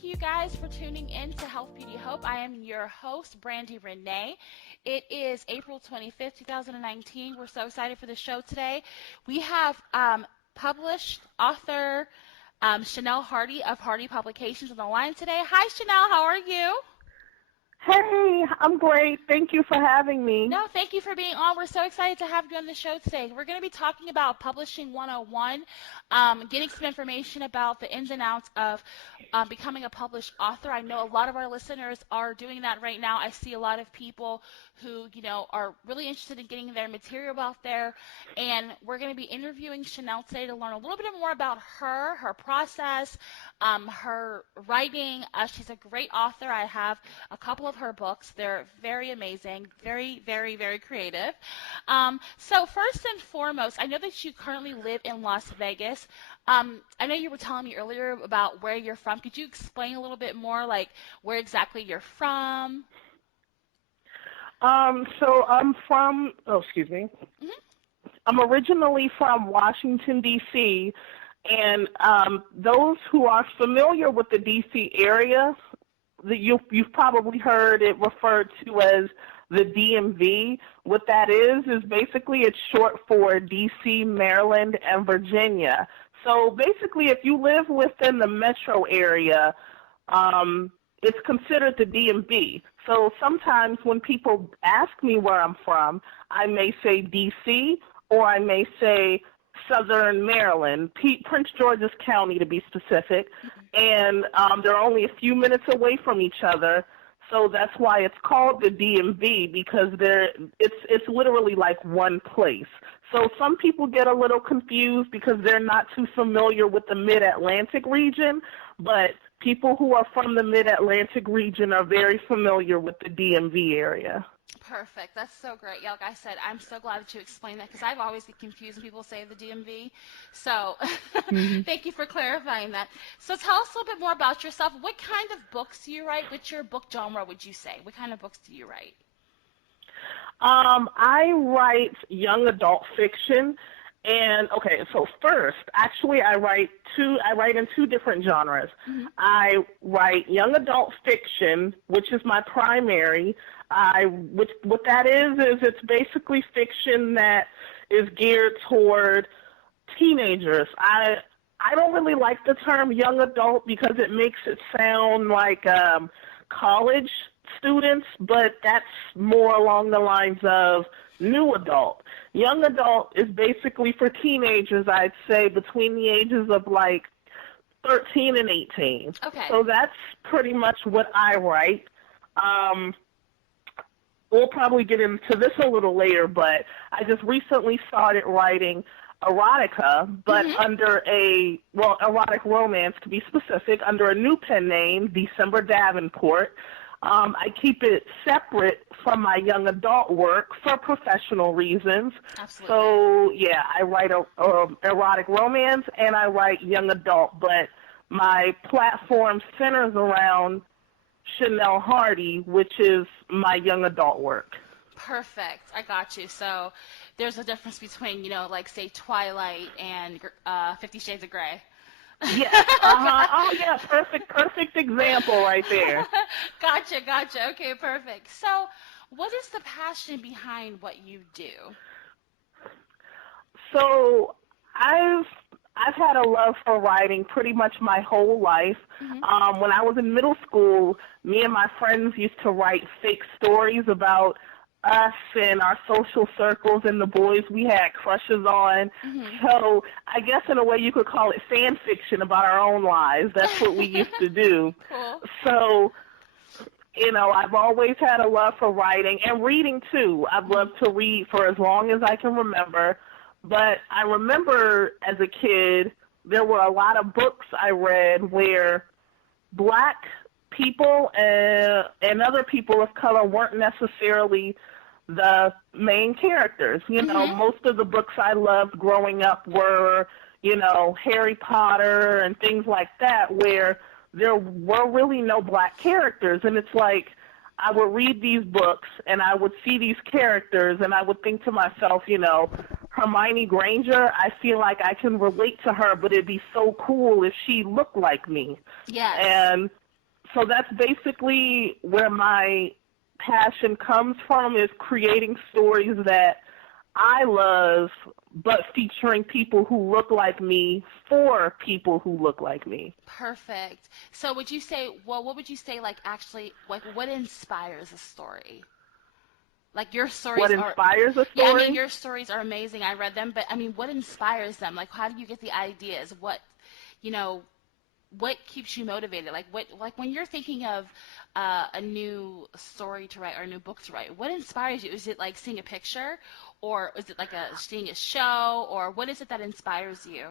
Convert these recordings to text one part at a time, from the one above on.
thank you guys for tuning in to Health.Beauty.Hope. I am your host, Brandy Renee. It is April 25th, 2019. We're so excited for the show today. We have published author Chanel Hardy of Hardy Publications on the line today. Hi, Chanel. How are you? Hey, I'm great. Thank you for having me. No, thank you for being on. We're so excited to have you on the show today. We're going to be talking about Publishing 101, getting some information about the ins and outs of becoming a published author. I know a lot of our listeners are doing that right now. I see a lot of people who, are really interested in getting their material out there. And we're going to be interviewing Chanel today to learn a little bit more about her process, her writing. She's a great author. I have a couple of her books. They're very amazing, very, very, very creative. So first and foremost, I know that you currently live in Las Vegas. I know you were telling me earlier about where you're from. Could you explain a little bit more, like where exactly you're from? So I'm from, excuse me. Mm-hmm. I'm originally from Washington, D.C., and those who are familiar with the D.C. area, you've probably heard it referred to as the DMV. What that is basically it's short for D.C., Maryland, and Virginia. So basically, if you live within the metro area, it's considered the DMV. So sometimes when people ask me where I'm from, I may say D.C. or I may say Southern Maryland, Prince George's County to be specific, and they're only a few minutes away from each other. So that's why it's called the DMV, because it's literally like one place. So some people get a little confused because they're not too familiar with the Mid-Atlantic region, but people who are from the Mid-Atlantic region are very familiar with the DMV area. Perfect. That's so great. Yeah, like I said, I'm so glad that you explained that because I've always get confused when people say the DMV. So thank you for clarifying that. So tell us a little bit more about yourself. What kind of books do you write? What's your book genre, would you say? What kind of books do you write? I write young adult fiction. And okay, so first, actually, I write in two different genres. Mm-hmm. I write young adult fiction, which is my primary. What that is it's basically fiction that is geared toward teenagers. I don't really like the term young adult because it makes it sound like college students, but that's more along the lines of new adult. Young adult is basically for teenagers, I'd say, between the ages of like 13 and 18. Okay. So that's pretty much what I write. We'll probably get into this a little later, but I just recently started writing erotica, but under erotic romance to be specific, under a new pen name, December Davenport. I keep it separate from my young adult work for professional reasons. Absolutely. So, yeah, I write erotic romance and I write young adult, but my platform centers around Chanel Hardy, which is my young adult work. Perfect. I got you. So there's a difference between, like, say, Twilight and 50 Shades of Grey. Yes. Oh, yeah. Perfect example right there. Gotcha. Okay, perfect. So what is the passion behind what you do? So I've had a love for writing pretty much my whole life. Mm-hmm. When I was in middle school, me and my friends used to write fake stories about us and our social circles and the boys we had crushes on. Mm-hmm. So I guess in a way you could call it fan fiction about our own lives. That's what we used to do. Cool. So, I've always had a love for writing and reading too. I've loved to read for as long as I can remember. But I remember as a kid, there were a lot of books I read where black people and other people of color weren't necessarily the main characters. Most of the books I loved growing up were, Harry Potter and things like that, where there were really no black characters. And it's like I would read these books and I would see these characters and I would think to myself, Hermione Granger, I feel like I can relate to her, but it'd be so cool if she looked like me. Yes. And So that's basically where my passion comes from, is creating stories that I love, but featuring people who look like me for people who look like me. Perfect. So would you say, well, what would you say, like, actually, like, what inspires a story? Like, your What stories are, inspires a yeah, I mean, story? your stories are amazing. I read them, but I mean, what inspires them? Like, how do you get the ideas? What, you know, what keeps you motivated? Like, what, like when you're thinking of a new story to write or a new book to write, what inspires you? Is it like seeing a picture, or is it like seeing a show, or what is it that inspires you?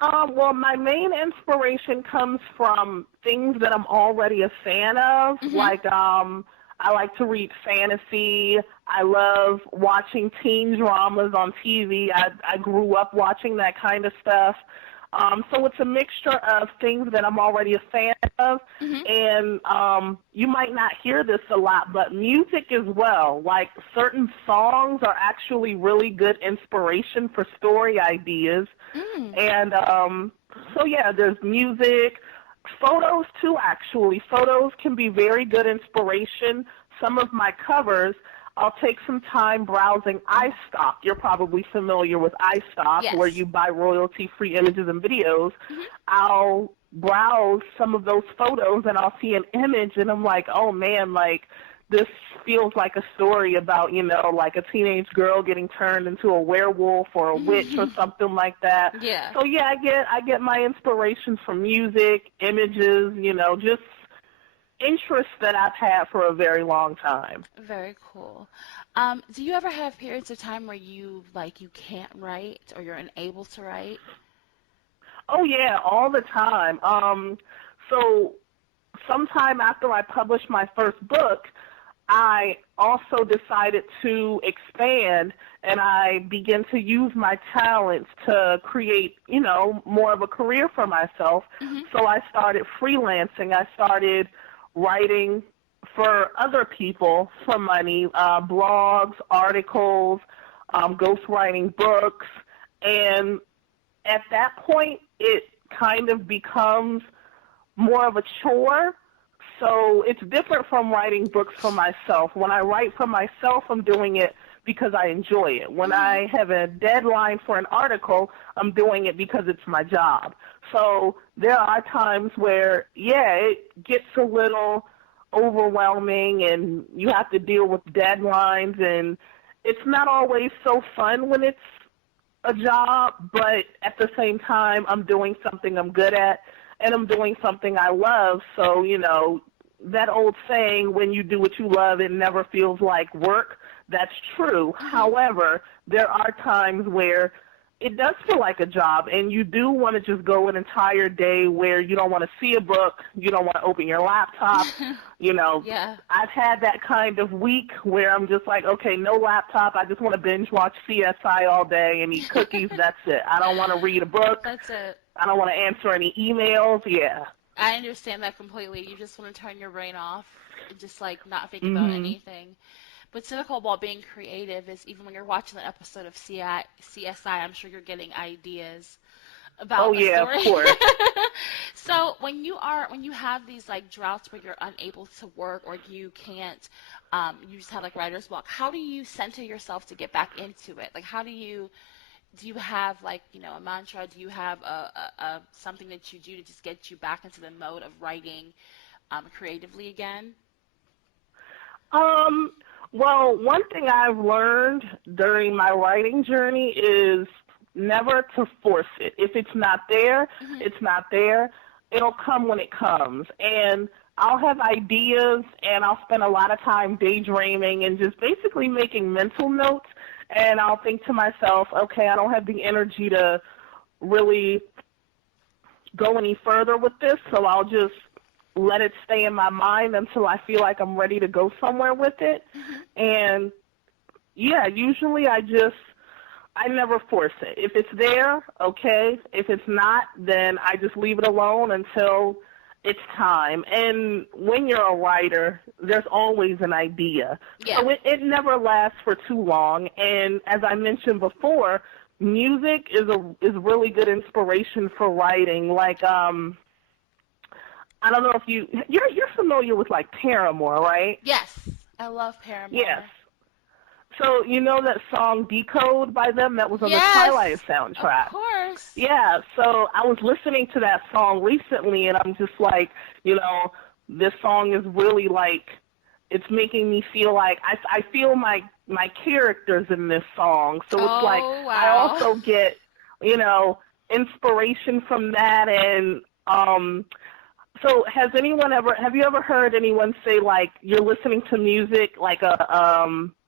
Well, my main inspiration comes from things that I'm already a fan of. Mhm. Like, I like to read fantasy. I love watching teen dramas on TV. I grew up watching that kind of stuff. So it's a mixture of things that I'm already a fan of, Mhm. and you might not hear this a lot, but music as well. Like, certain songs are actually really good inspiration for story ideas. Mm. And so, yeah, there's music, photos too, actually. Photos can be very good inspiration. Some of my covers, I'll take some time browsing iStock. You're probably familiar with iStock, where Yes. you buy royalty-free images and videos. Mhm. I'll browse some of those photos and I'll see an image and I'm like, oh man, like, this feels like a story about, like a teenage girl getting turned into a werewolf or a witch or something like that. Yeah. So yeah, I get my inspirations from music, images, just interests that I've had for a very long time. Very cool. Do you ever have periods of time where you like you can't write or you're unable to write? Oh yeah, all the time. So sometime after I published my first book, I also decided to expand and I began to use my talents to create, more of a career for myself. Mhm. So I started freelancing. I started writing for other people for money, blogs, articles, ghostwriting books. And at that point, it kind of becomes more of a chore. So it's different from writing books for myself. When I write for myself, I'm doing it because I enjoy it. When Mhm. I have a deadline for an article, I'm doing it because it's my job. So there are times where, yeah, it gets a little overwhelming and you have to deal with deadlines, and it's not always so fun when it's a job, but at the same time, I'm doing something I'm good at, and I'm doing something I love. So, that old saying, when you do what you love, it never feels like work, that's true. Mhm. However, there are times where it does feel like a job, and you do want to just go an entire day where you don't want to see a book, you don't want to open your laptop. Yeah. I've had that kind of week where I'm just like, okay, no laptop. I just want to binge watch CSI all day and eat cookies. That's it. I don't want to read a book. That's it. I don't want to answer any emails. Yeah. I understand that completely. You just want to turn your brain off and just like not think about Mhm. anything. But typical about being creative is even when you're watching an episode of CSI, I'm sure you're getting ideas Oh about a yeah, of story. course. So when you have these like droughts where you're unable to work or you can't, you just have like writer's block. How do you center yourself to get back into it? Like how do you have like a mantra? Do you have a something that you do to just get you back into the mode of writing creatively again? Um, well, one thing I've learned during my writing journey is never to force it. If it's not there, Hmm. it's not there. It'll come when it comes. And I'll have ideas and I'll spend a lot of time daydreaming and just basically making mental notes. And I'll think to myself, okay, I don't have the energy to really go any further with this, so I'll just let it stay in my mind until I feel like I'm ready to go somewhere with it. Hmm. And yeah, usually I never force it. If it's there, okay. If it's not, then I just leave it alone until it's time. And when you're a writer, there's always an idea. Yeah. So it never lasts for too long. And as I mentioned before, music is really good inspiration for writing. Like, I don't know if you're familiar with like Paramore, right? Yes, I love Yes. Paramore. So you know that song Decode by them that was on the Twilight Yes, of soundtrack? course. Yeah, so I was listening to that song recently and I'm just like, this song is really like, it's making me feel like I feel my characters in this song. So it's like Oh, I wow. also get, inspiration from that. And so have you ever heard anyone say like you're listening to music like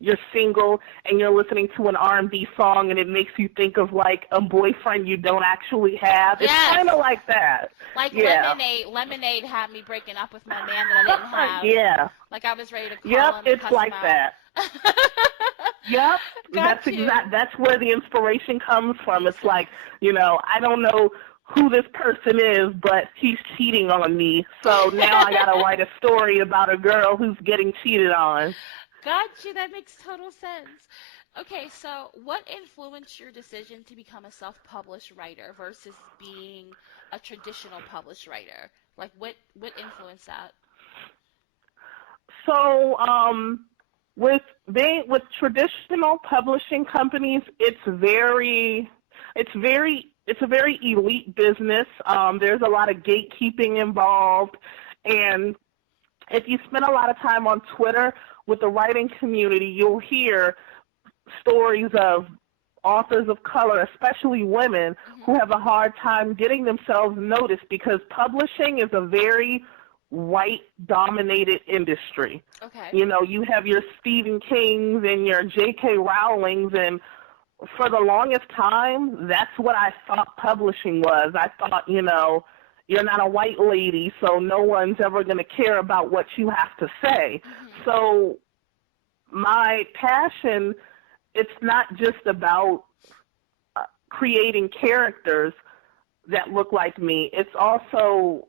you're single and you're listening to an R&B song and it makes you think of like a boyfriend you don't actually have? It's Yes. kind of like that. Like Yeah. Lemonade. Lemonade had me breaking up with my man that I didn't have. Yeah. Like I was ready to call Yep, him and it's cuss him like out. that. Yep, Got you. that's where the inspiration comes from. Makes It's like, sense. I don't know who this person is, but he's cheating on me. So now I gotta write a story about a girl who's getting cheated on. Got you. That makes total sense. Okay, so what influenced your decision to become a self-published writer versus being a traditional published writer? Like what influenced that? So, with traditional publishing companies, it's a very elite business. There's a lot of gatekeeping involved, and if you spend a lot of time on Twitter with the writing community, you'll hear stories of authors of color, especially women, Hmm. who have a hard time getting themselves noticed because publishing is a very white-dominated industry. Okay. You have your Stephen Kings and your J.K. Rowlings, and for the longest time, that's what I thought publishing was. I thought, you're not a white lady, so no one's ever going to care about what you have to say. Hmm. So my passion, it's not just about creating characters that look like me. It's also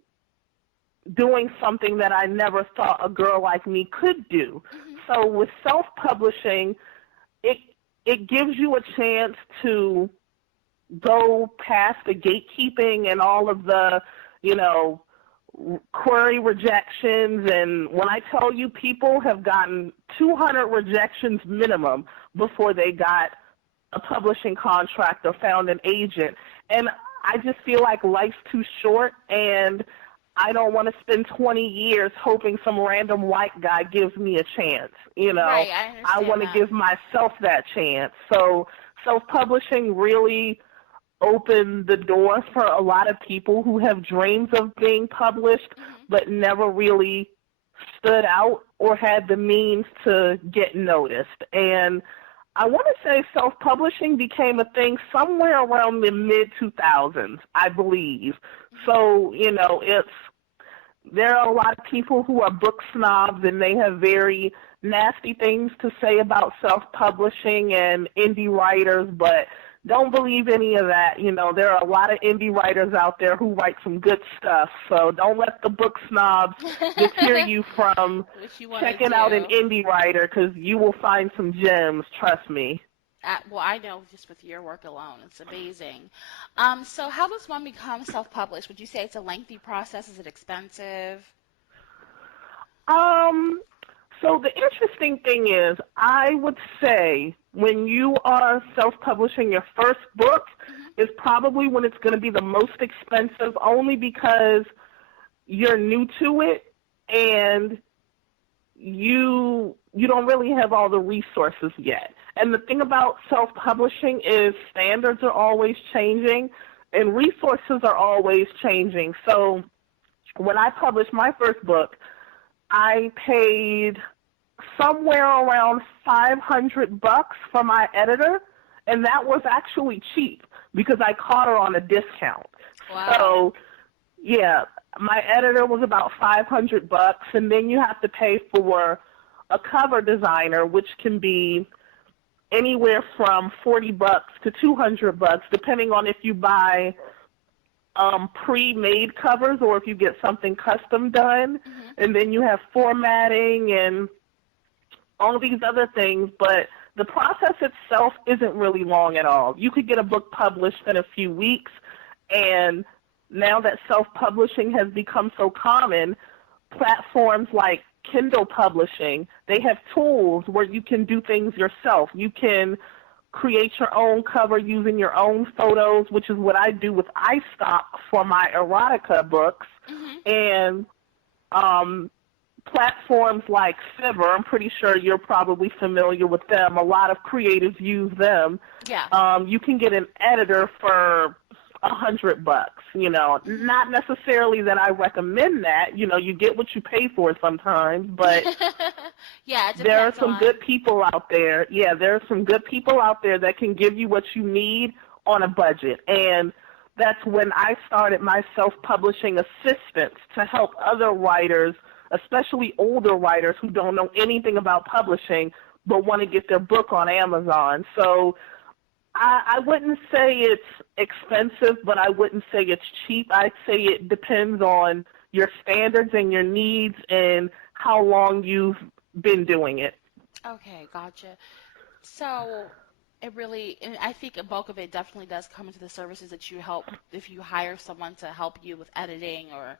doing something that I never thought a girl like me could do. Hmm. So with self-publishing, it it gives you a chance to go past the gatekeeping and all of the, you know, query rejections. And when I tell you, people have gotten 200 rejections minimum before they got a publishing contract or found an agent. And I just feel like life's too short, and I don't want to spend 20 years hoping some random white guy gives me a chance. You know, Right, I I understand want to that. give myself that chance. So self-publishing really opened the door for a lot of people who have dreams of being published Hmm. but never really stood out or had the means to get noticed. And I want to say self-publishing became a thing somewhere around the mid-2000s, I believe. Hmm. So, you know, there are a lot of people who are book snobs, and they have very nasty things to say about self-publishing and indie writers, but don't believe any of that. You know, there are a lot of indie writers out there who write some good stuff, so don't let the book snobs deter you from What you want to checking out an do. indie writer, because you will find some gems, trust me. Well, I know just with your work alone, it's amazing. So how does one become self-published? Would you say it's a lengthy process? Is it expensive? Um, so the interesting thing is, I would say when you are self-publishing your first book Hmm. is probably when it's going to be the most expensive, only because you're new to it and you don't really have all the resources yet. And the thing about self-publishing is standards are always changing and resources are always changing. So when I published my first book, I paid somewhere around $500 for my editor, and that was actually cheap because I caught her on a discount. Wow. So, yeah, my editor was about $500, and then you have to pay for a cover designer, which can be anywhere from $40 to $200, depending on if you buy pre-made covers or if you get something custom done. Hmm. And then you have formatting and all these other things, but the process itself isn't really long at all. You could get a book published in a few weeks, and now that self-publishing has become so common, platforms like Kindle publishing, they have tools where you can do things yourself. You can create your own cover using your own photos, which is what I do with iStock for my erotica books. And platforms like Fiverr, I'm pretty sure you're probably familiar with them. A lot of creatives use them. Yeah. You can get an editor for $100, you know. Not necessarily that I recommend that. You know, you get what you pay for sometimes, but yeah, it there are depends some on. good people out there. Yeah, there are some good people out there that can give you what you need on a budget. And that's when I started my self-publishing assistance to help other writers, especially older writers who don't know anything about publishing but want to get their book on Amazon. So I wouldn't say it's expensive, but I wouldn't say it's cheap. I'd say it depends on your standards and your needs and how long you've been doing it. Okay, gotcha. So it really, and I think a bulk of it definitely does come into the services that you help if you hire someone to help you with editing or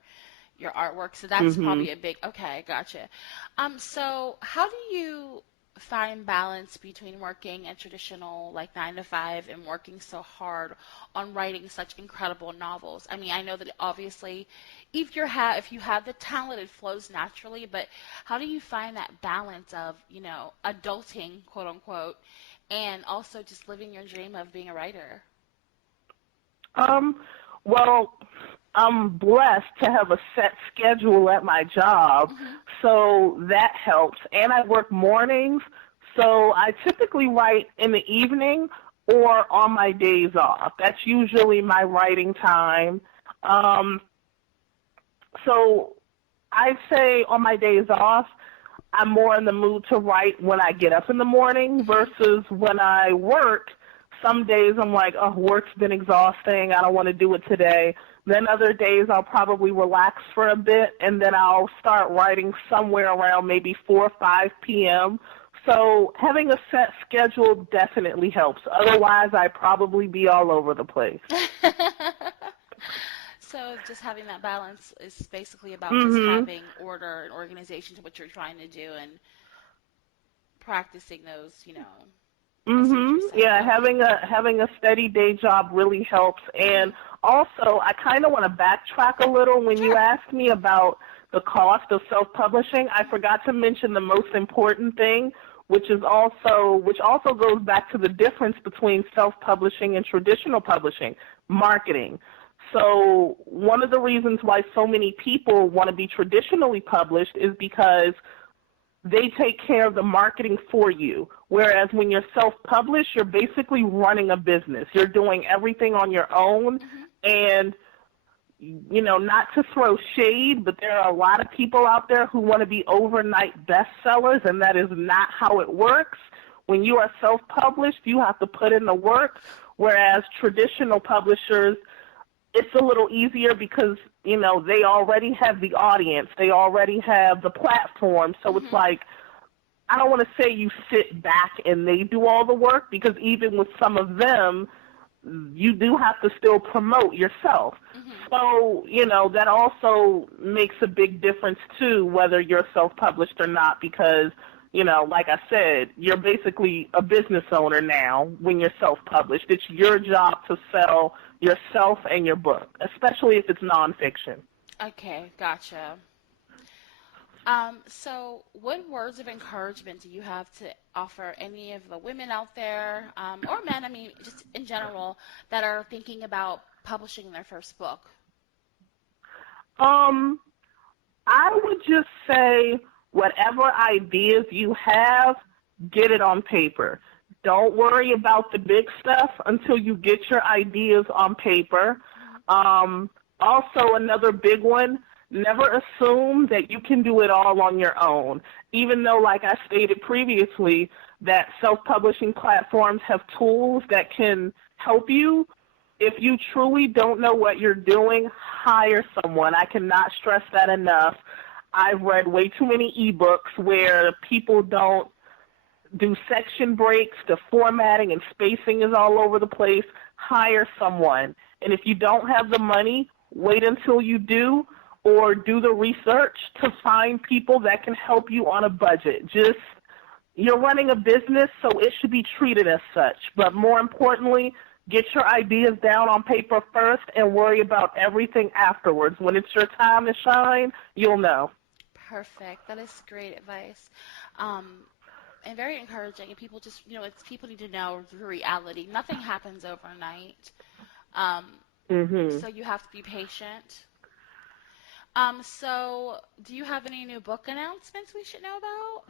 your artwork. So that's Mhm. probably a big, okay, gotcha. So how do you find balance between working a traditional like 9 to 5 and working so hard on writing such incredible novels? I mean, I know that obviously if you have the talent, it flows naturally, but how do you find that balance of, adulting, quote unquote, and also just living your dream of being a writer? Um, well, I'm blessed to have a set schedule at my job, Hmm. so that helps. And I work mornings, so I typically write in the evening or on my days off. That's usually my writing time. Um, so I'd say on my days off, I'm more in the mood to write when I get up in the morning versus when I work. Some days I'm like, oh, work's been exhausting. I don't want to do it today. Then other days I'll probably relax for a bit, and then I'll start writing somewhere around maybe 4 or 5 p.m. So having a set schedule definitely helps. Otherwise, I'd probably be all over the place. So just having that balance is basically about just Mhm. having order and organization to what you're trying to do and practicing those, I see what you're saying. Yeah, Okay. having a steady day job really helps. And also, I kind of want to backtrack a little. When you Sure. asked me about the cost of self-publishing, I forgot to mention the most important thing, which also goes back to the difference between self-publishing and traditional publishing, marketing. So one of the reasons why so many people want to be traditionally published is because they take care of the marketing for you. Whereas when you're self-published, you're basically running a business. You're doing everything on your own. Hmm. And, not to throw shade, but there are a lot of people out there who want to be overnight bestsellers, and that is not how it works. When you are self-published, you have to put in the work, whereas traditional publishers, it's a little easier because, they already have the audience. They already have the platform. So it's Hmm. like, I don't want to say you sit back and they do all the work, because even with some of them, you do have to still promote yourself. Hmm. So, that also makes a big difference too, whether you're self-published or not, because, like I said, you're basically a business owner now when you're self-published. It's your job to sell yourself and your book, especially if it's nonfiction. Okay, gotcha. So what words of encouragement do you have to offer any of the women out there, or men, I mean, just in general, that are thinking about publishing their first book? Um, I would just say whatever ideas you have, get it on paper. Don't worry about the big stuff until you get your ideas on paper. Um, Also, another big one, never assume that you can do it all on your own. Even though, like I stated previously, that self-publishing platforms have tools that can help you, if you truly don't know what you're doing, hire someone. I cannot stress that enough. I've read way too many ebooks where people don't do section breaks, the formatting and spacing is all over the place. Hire someone. And if you don't have the money, wait until you do, or do the research to find people that can help you on a budget. Just, you're running a business, so it should be treated as such. But more importantly, get your ideas down on paper first and worry about everything afterwards. When it's your time to shine, you'll know. Perfect. That is great advice. And very encouraging. And people just, it's people need to know the reality. Nothing happens overnight. Um, Mhm. so you have to be patient. So do you have any new book announcements we should know about?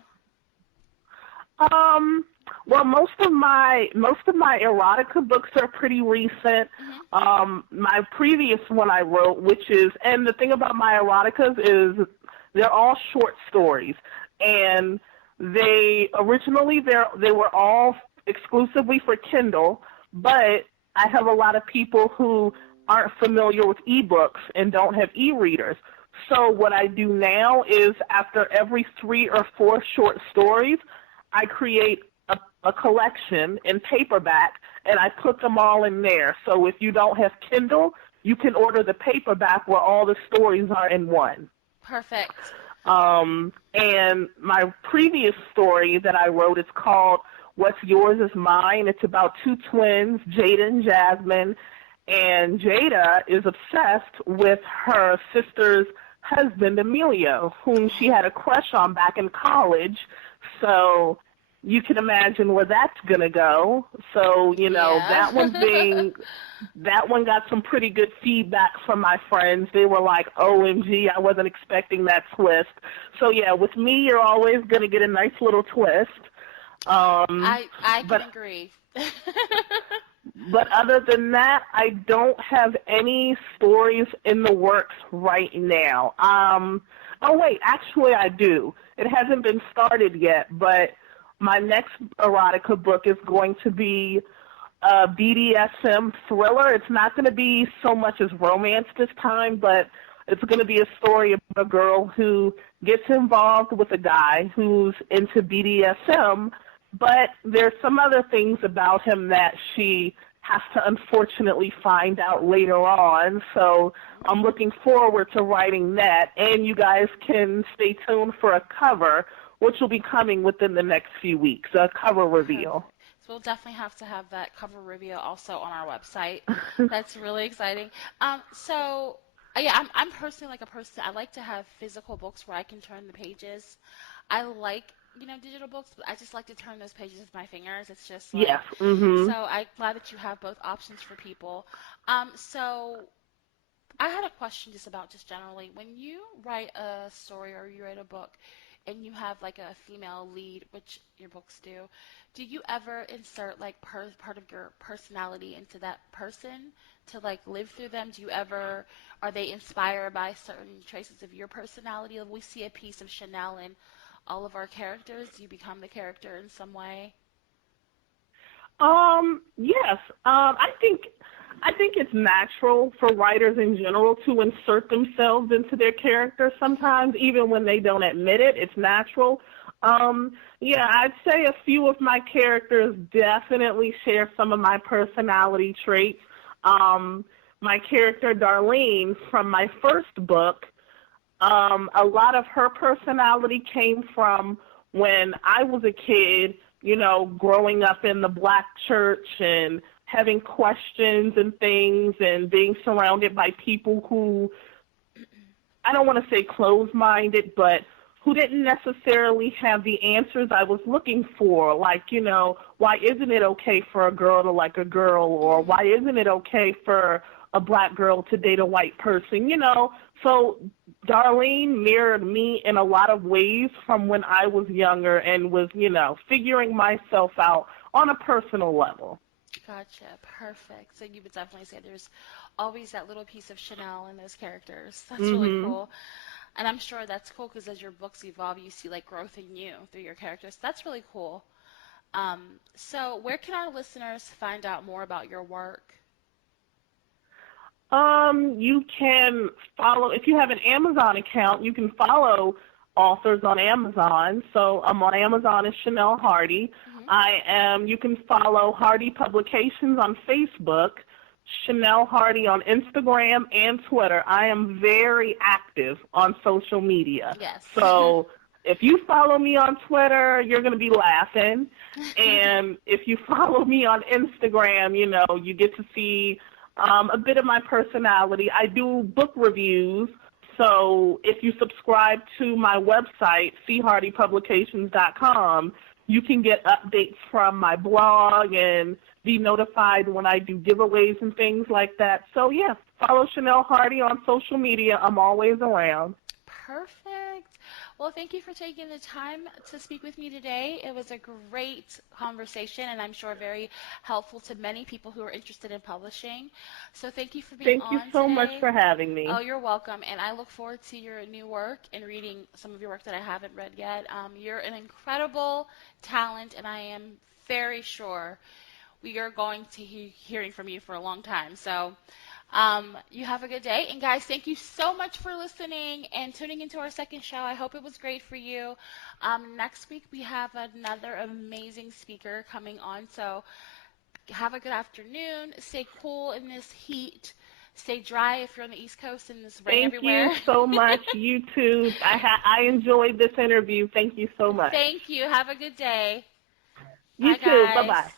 Um, well, most of my erotica books are pretty recent. Hmm. My previous one I wrote, and the thing about my eroticas is they're all short stories, and they were all exclusively for Kindle, but I have a lot of people who aren't familiar with ebooks and don't have e-readers. So what I do now is after every 3 or 4 short stories, I create a collection in paperback, and I put them all in there. So if you don't have Kindle, you can order the paperback where all the stories are in one. Perfect. And my previous story that I wrote is called What's Yours is Mine. It's about 2 twins, Jada and Jasmine, and Jada is obsessed with her sister's husband, Emilio, whom she had a crush on back in college. So you can imagine where that's going to go. So, Yeah. that one got some pretty good feedback from my friends. They were like, OMG, I wasn't expecting that twist. So, yeah, with me, you're always going to get a nice little twist. I can But agree. But other than that, I don't have any stories in the works right now. Oh wait, actually I do. It hasn't been started yet, but my next erotica book is going to be a BDSM thriller. It's not going to be so much as romance this time, but it's going to be a story about a girl who gets involved with a guy who's into BDSM, but there's some other things about him that she has to unfortunately find out later on. So I'm looking forward to writing that, and you guys can stay tuned for a cover, which will be coming within the next few weeks, a cover Perfect. reveal. So we'll definitely have to have that cover reveal also on our website. That's really exciting. Yeah, I'm personally like a person. I like to have physical books where I can turn the pages. I like, digital books, but I just like to turn those pages with my fingers. It's just like, Yes. so Mhm. I'm glad that you have both options for people. So I had a question just generally. When you write a story or you write a book and you have like a female lead, which your books do you ever insert like part of your personality into that person to like live through them? Are they inspired by certain traces of your personality? If we see a piece of Chanel in all of our characters, do you become the character in some way? Yes. I think it's natural for writers in general to insert themselves into their characters sometimes, even when they don't admit it. It's natural. Yeah, I'd say a few of my characters definitely share some of my personality traits. My character Darlene from my first book, a lot of her personality came from when I was a kid, growing up in the black church and having questions and things and being surrounded by people who, I don't want to say closed-minded, but who didn't necessarily have the answers I was looking for. Like, why isn't it okay for a girl to like a girl? Or Hmm. why isn't it okay for a black girl to date a white person? So Darlene mirrored me in a lot of ways from when I was younger and was, figuring myself out on a personal level. Gotcha. Perfect. So you would definitely say there's always that little piece of Chanel in those characters. That's really Mhm. cool. And I'm sure that's cool because as your books evolve, you see like growth in you through your characters. That's really cool. So where can our listeners find out more about your work? You can follow, if you have an Amazon account, you can follow authors on Amazon. So I'm on Amazon as Chanel Hardy. Hmm. You can follow Hardy Publications on Facebook, Chanel Hardy on Instagram and Twitter. I am very active on social media. Yes. So if you follow me on Twitter, you're going to be laughing. And if you follow me on Instagram, you get to see a bit of my personality. I do book reviews. So if you subscribe to my website, chardypublications.com, you can get updates from my blog and be notified when I do giveaways and things like that. So, yeah, follow Chanel Hardy on social media. I'm always around. Perfect. Well, thank you for taking the time to speak with me today. It was a great conversation, and I'm sure very helpful to many people who are interested in publishing. So thank you for being Thank you on so much today. for having me. Oh, you're welcome. And I look forward to your new work and reading some of your work that I haven't read yet. You're an incredible talent, and I am very sure we are going to be hearing from you for a long time. So you have a good day. And guys, thank you so much for listening and tuning into our second show. I hope it was great for you. Next week, we have another amazing speaker coming on. So have a good afternoon. Stay cool in this heat. Stay dry if you're on the East Coast and this rain Thank everywhere. you so much. You too. I enjoyed this interview. Thank you so much. Thank you. Have a good day. You Bye, too. guys. Bye-bye.